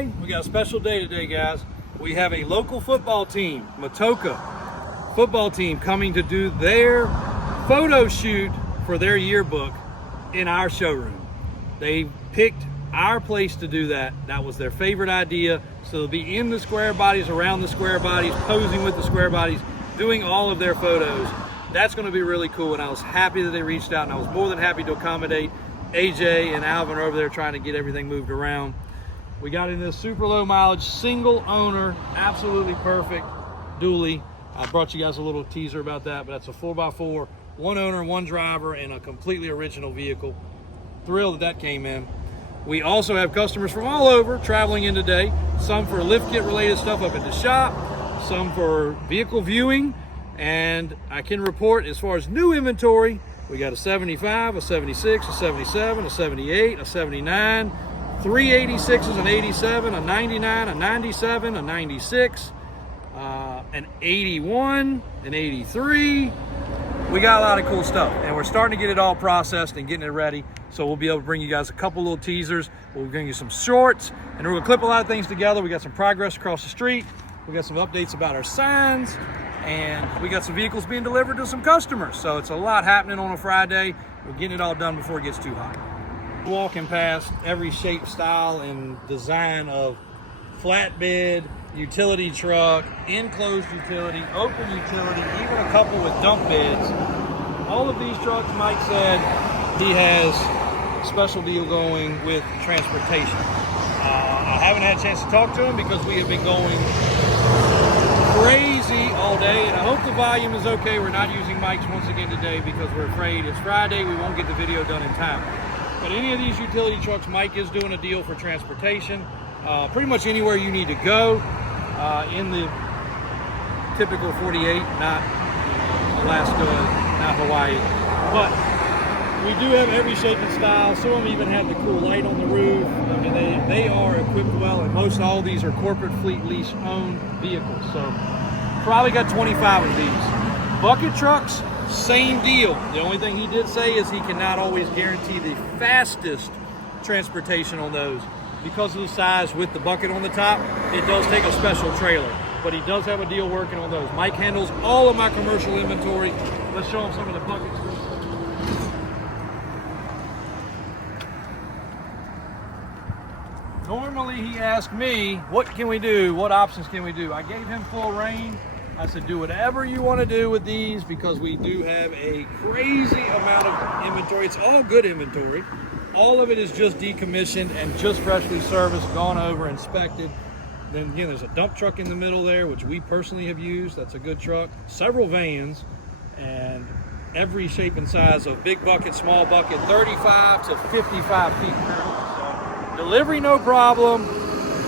Friday. We got a special day today, guys. We have a local football team, Matoaca football team, coming to do their photo shoot for their yearbook in our showroom. They picked our place to do that. That was their favorite idea. So they'll be in the Squarebodies, around the Squarebodies, posing with the Squarebodies, doing all of their photos. That's going to be really cool, and I was happy that they reached out, and I was more than happy to accommodate. AJ and Alvin are over there trying to get everything moved around. We got in this super low mileage, single owner, absolutely perfect dually. I brought you guys a little teaser about that, but that's a 4x4, one owner, one driver, and a completely original vehicle. Thrilled that came in. We also have customers from all over traveling in today, some for lift kit related stuff up at the shop, some for vehicle viewing, and I can report as far as new inventory, we got a 75, a 76, a 77, a 78, a 79, 386s, an 87, a 99, a 97, a 96, an 81, an 83. We got a lot of cool stuff, and we're starting to get it all processed and getting it ready. So we'll be able to bring you guys a couple little teasers. We'll bring you some shorts, and we're gonna clip a lot of things together. We got some progress across the street. We got some updates about our signs, and we got some vehicles being delivered to some customers. So it's a lot happening on a Friday. We're getting it all done before it gets too hot. Walking past every shape, style, and design of flatbed, utility truck, enclosed utility, open utility, even a couple with dump beds. All of these trucks, Mike said he has a special deal going with transportation. I haven't had a chance to talk to him because we have been going crazy all day, and I hope the volume is okay. We're not using mics once again today because we're afraid it's Friday, we won't get the video done in time. But any of these utility trucks, Mike is doing a deal for transportation. Pretty much anywhere you need to go in the typical 48, not Alaska, not Hawaii. But we do have every shape and style. Some of them even have the cool light on the roof. I mean, they are equipped well, and most all of these are corporate fleet lease owned vehicles. So probably got 25 of these. Bucket trucks, same deal. The only thing he did say is he cannot always guarantee the fastest transportation on those. Because of the size with the bucket on the top, it does take a special trailer. But he does have a deal working on those. Mike handles all of my commercial inventory. Let's show him some of the buckets. Normally he asked me, what can we do? What options can we do? I gave him full reign. I said, do whatever you want to do with these because we do have a crazy amount of inventory. It's all good inventory. All of it is just decommissioned and just freshly serviced, gone over, inspected. Then again, there's a dump truck in the middle there, which we personally have used. That's a good truck. Several vans, and every shape and size of big bucket, small bucket, 35 to 55 feet. So delivery, no problem.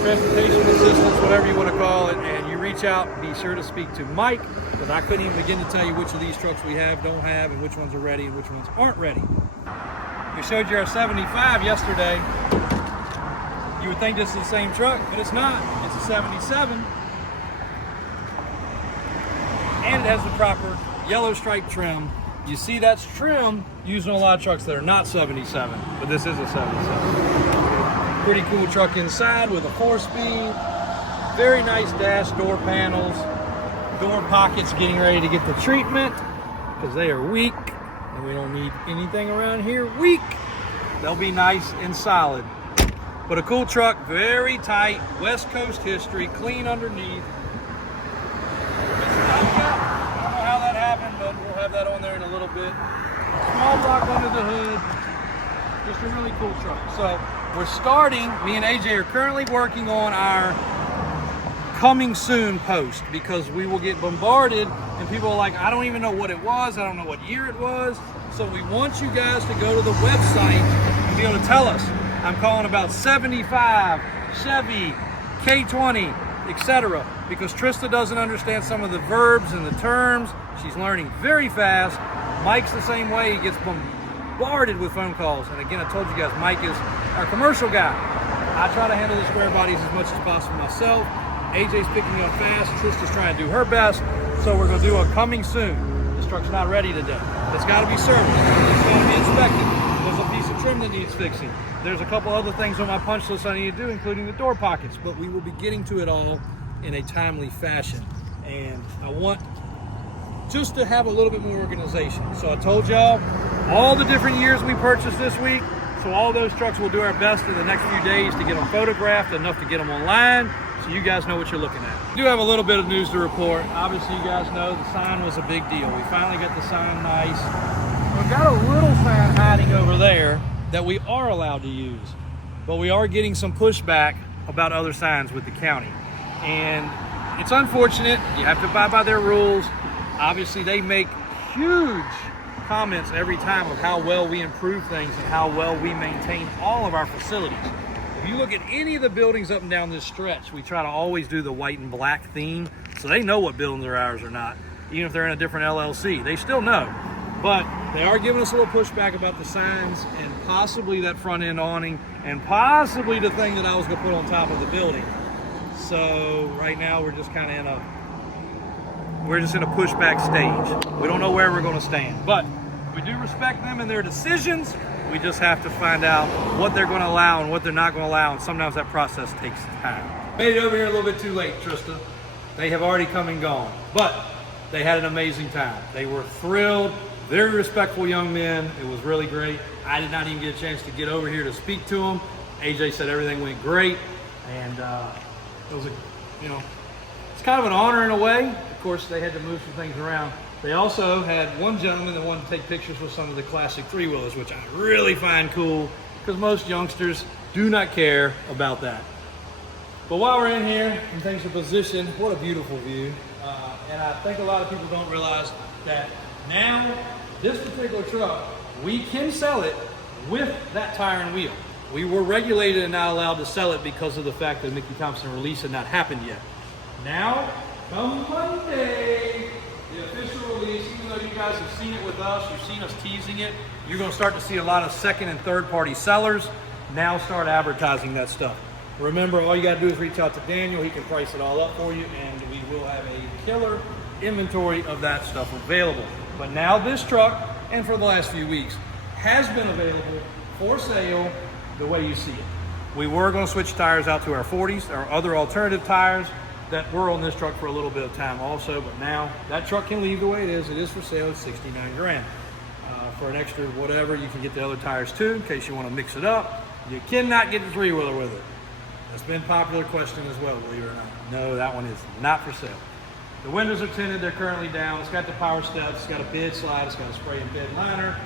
Transportation assistance, whatever you want to call it. And you reach out, be sure to speak to Mike, because I couldn't even begin to tell you which of these trucks we have, don't have, and which ones are ready and which ones aren't ready. We showed you our 75 yesterday. You would think this is the same truck, but it's not. It's a 77. And it has the proper yellow stripe trim. You see that's trim used on a lot of trucks that are not 77, but this is a 77. Pretty cool truck inside with a 4-speed. Very nice dash door panels. Door pockets getting ready to get the treatment because they are weak. And we don't need anything around here weak. They'll be nice and solid. But a cool truck, very tight, West Coast history, clean underneath. I don't know how that happened, but we'll have that on there in a little bit. Small block under the hood. Just a really cool truck. So we're starting, me and AJ are currently working on our coming soon post because we will get bombarded and people are like, I don't even know what it was. I don't know what year it was. So we want you guys to go to the website and be able to tell us. I'm calling about 75, Chevy, K20, etc. Because Trista doesn't understand some of the verbs and the terms. She's learning very fast. Mike's the same way. He gets bombarded with phone calls. And again, I told you guys, Mike is our commercial guy. I try to handle the Squarebodies as much as possible myself. AJ's picking me up fast. Trista's trying to do her best. So we're going to do a coming soon. This truck's not ready today. It's got to be serviced. It's got to be inspected. There's a piece of trim that needs fixing. There's a couple other things on my punch list I need to do, including the door pockets, but we will be getting to it all in a timely fashion. And I want just to have a little bit more organization. So I told y'all all the different years we purchased this week. So all those trucks, we'll do our best in the next few days to get them photographed, enough to get them online, so you guys know what you're looking at. We do have a little bit of news to report. Obviously, you guys know the sign was a big deal. We finally got the sign nice. We've got a little sign hiding over there that we are allowed to use, but we are getting some pushback about other signs with the county. And it's unfortunate. You have to abide by their rules. Obviously, they make huge comments every time of how well we improve things and how well we maintain all of our facilities. If you look at any of the buildings up and down this stretch, we try to always do the white and black theme, so they know what buildings are ours or not. Even if they're in a different LLC, they still know. But they are giving us a little pushback about the signs and possibly that front end awning and possibly the thing that I was gonna put on top of the building. So right now we're just kind of in a pushback stage. We don't know where we're gonna stand, but we do respect them and their decisions. We just have to find out what they're gonna allow and what they're not gonna allow, and sometimes that process takes time. Made it over here a little bit too late, Trista. They have already come and gone, but they had an amazing time. They were thrilled, very respectful young men. It was really great. I did not even get a chance to get over here to speak to them. AJ said everything went great, and it was it's kind of an honor in a way. Of course, they had to move some things around. They also had one gentleman that wanted to take pictures with some of the classic three-wheelers, which I really find cool because most youngsters do not care about that. But while we're in here and things are positioned, what a beautiful view. And I think a lot of people don't realize that now this particular truck, we can sell it with that tire and wheel. We were regulated and not allowed to sell it because of the fact that Mickey Thompson release had not happened yet. Now, come Monday, the official release, even though you guys have seen it with us, you've seen us teasing it, you're gonna start to see a lot of second and third party sellers now start advertising that stuff. Remember, all you gotta do is reach out to Daniel, he can price it all up for you, and we will have a killer inventory of that stuff available. But now this truck, and for the last few weeks, has been available for sale the way you see it. We were gonna switch tires out to our 40s, our other alternative tires that were on this truck for a little bit of time also, but now that truck can leave the way it is. It is for sale at 69 grand. For an extra whatever, you can get the other tires too, in case you wanna mix it up. You cannot get the three-wheeler with it. That's been a popular question as well, believe it or not. No, that one is not for sale. The windows are tinted, they're currently down. It's got the power steps, it's got a bed slide, it's got a spray and bed liner.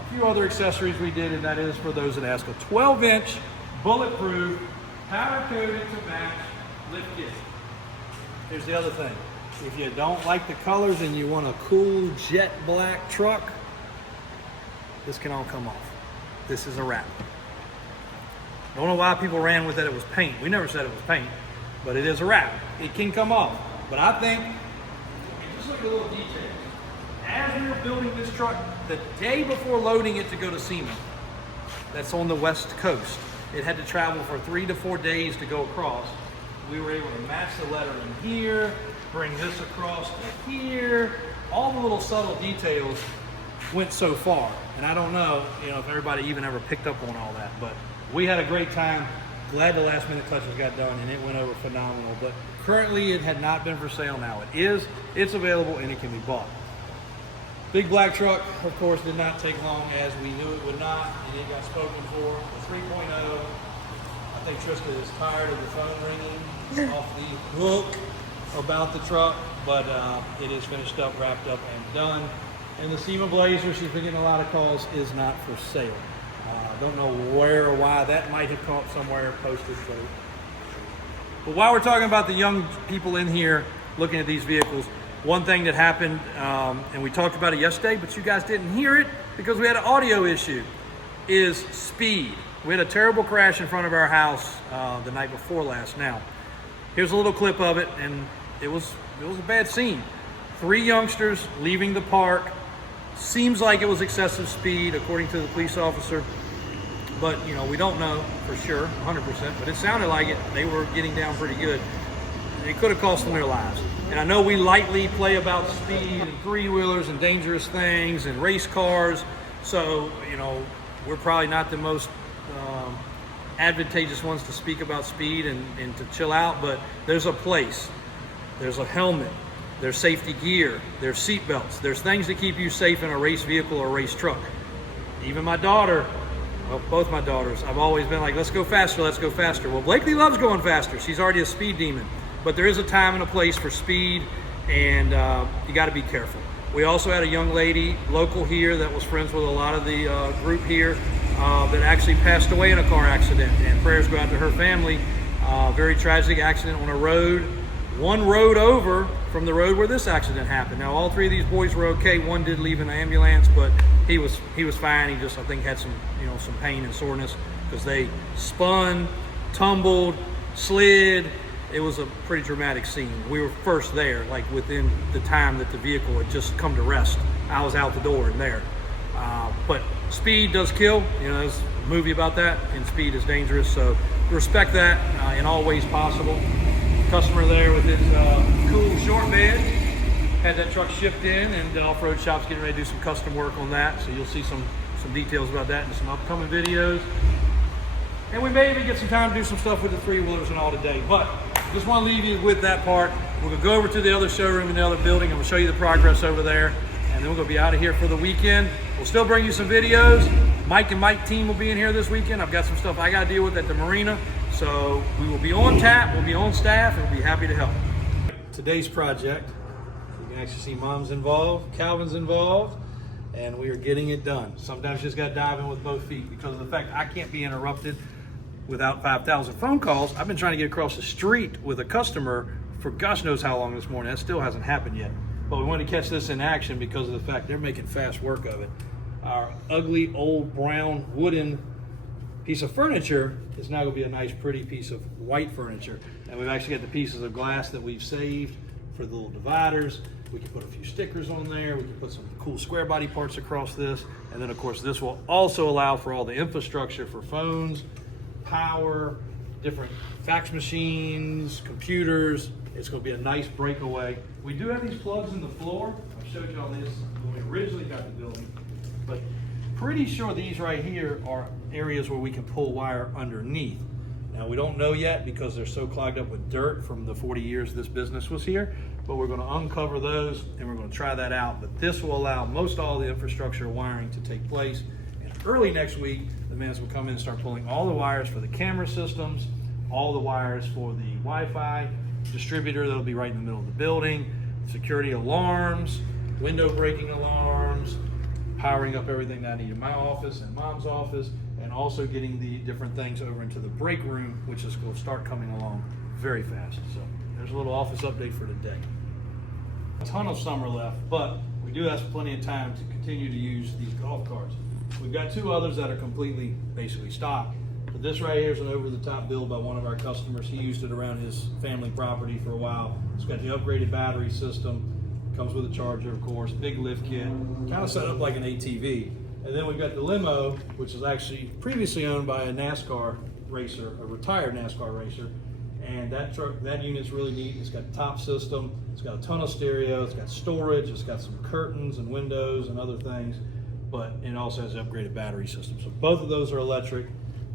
A few other accessories we did, and that is for those that ask, a 12-inch bulletproof, powder-coated to match lift kit. Here's the other thing. If you don't like the colors and you want a cool jet black truck, this can all come off. This is a wrap. Don't know why people ran with it was paint. We never said it was paint, but it is a wrap. It can come off. But I think, just look at the little details. As we were building this truck, the day before loading it to go to Signage, that's on the West Coast, it had to travel for 3 to 4 days to go across. We were able to match the letter in here, bring this across to here. All the little subtle details went so far. And I don't know, if everybody even ever picked up on all that, but we had a great time. Glad the last minute touches got done and it went over phenomenal. But currently it had not been for sale. Now it is. It's available and it can be bought. Big black truck, of course, did not take long as we knew it would not, and it got spoken for. The 3.0, I think Trista is tired of the phone ringing off the hook about the truck, but it is finished up, wrapped up, and done. And the SEMA Blazer, she's been getting a lot of calls, is not for sale. Don't know where or why. That might have come up somewhere posted. But while we're talking about the young people in here looking at these vehicles, one thing that happened, and we talked about it yesterday, but you guys didn't hear it because we had an audio issue, is speed. We had a terrible crash in front of our house the night before last. Now, here's a little clip of it, and it was a bad scene. 3 youngsters leaving the park. Seems like it was excessive speed, according to the police officer. But, we don't know for sure, 100%, but it sounded like it. They were getting down pretty good. It could have cost them their lives. And I know we lightly play about speed and three-wheelers and dangerous things and race cars. So, we're probably not the most advantageous ones to speak about speed and to chill out, but there's a place. There's a helmet, there's safety gear, there's seat belts, there's things to keep you safe in a race vehicle or a race truck. Even my daughter, well, both my daughters, I've always been like, let's go faster, let's go faster. Well, Blakely loves going faster. She's already a speed demon, but there is a time and a place for speed, and you got to be careful. We also had a young lady local here that was friends with a lot of the group here that actually passed away in a car accident, and prayers go out to her family. Very tragic accident on a road, one road over from the road where this accident happened. Now, all three of these boys were okay. One did leave in an ambulance, but he was fine. He just, I think, had some some pain and soreness because they spun, tumbled, slid. It was a pretty dramatic scene. We were first there, like within the time that the vehicle had just come to rest. I was out the door and there. But speed does kill. There's a movie about that, and speed is dangerous. So respect that in all ways possible. Customer there with his cool short bed had that truck shipped in, and Off-Road Shop's getting ready to do some custom work on that. So you'll see some details about that in some upcoming videos. And we may even get some time to do some stuff with the three-wheelers and all today. But just want to leave you with that part. We're going to go over to the other showroom in the other building, and we'll show you the progress over there. And then we're going to be out of here for the weekend. We'll still bring you some videos. Mike and Mike team will be in here this weekend. I've got some stuff I got to deal with at the marina. So we will be on tap, we'll be on staff, and we'll be happy to help. Today's project, you can actually see Mom's involved, Calvin's involved, and we are getting it done. Sometimes you just got to dive in with both feet because of the fact I can't be interrupted without 5,000 phone calls. I've been trying to get across the street with a customer for gosh knows how long this morning. That still hasn't happened yet. But we wanted to catch this in action because of the fact they're making fast work of it. Our ugly old brown wooden piece of furniture is now going to be a nice pretty piece of white furniture, and we've actually got the pieces of glass that we've saved for the little dividers. We can put a few stickers on there, we can put some cool square body parts across this, and then of course this will also allow for all the infrastructure for phones, power, different fax machines, computers. It's going to be a nice breakaway. We do have these plugs in the floor. I showed you all this when we originally got the building, but pretty sure these right here are areas where we can pull wire underneath. Now, we don't know yet because they're so clogged up with dirt from the 40 years this business was here, but we're going to uncover those and we're going to try that out. But this will allow most all the infrastructure wiring to take place. And early next week, the men will come in and start pulling all the wires for the camera systems, all the wires for the Wi-Fi distributor that'll be right in the middle of the building, security alarms, window breaking alarms, powering up everything that I need in my office and Mom's office, and also getting the different things over into the break room, which is going to start coming along very fast. So there's a little office update for today. A ton of summer left, but we do have plenty of time to continue to use these golf carts. We've got two others that are completely basically stock, but this right here is an over-the-top build by one of our customers. He used it around his family property for a while. It's got the upgraded battery system. Comes with a charger, of course, big lift kit, kind of set up like an ATV. And then we've got the limo, which is actually previously owned by a NASCAR racer, a retired NASCAR racer. And that truck, that unit's really neat. It's got a top system, it's got a ton of stereo, it's got storage, it's got some curtains and windows and other things, but it also has an upgraded battery system. So both of those are electric.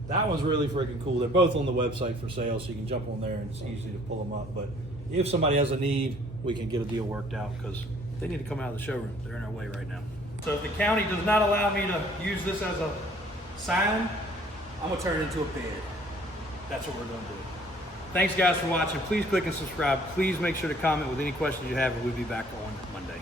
That one's really freaking cool. They're both on the website for sale, so you can jump on there and it's easy to pull them up. But if somebody has a need, we can get a deal worked out because they need to come out of the showroom. They're in our way right now. So if the county does not allow me to use this as a sign, I'm gonna turn it into a bed. That's what we're gonna do. Thanks guys for watching. Please click and subscribe. Please make sure to comment with any questions you have, and we'll be back on Monday.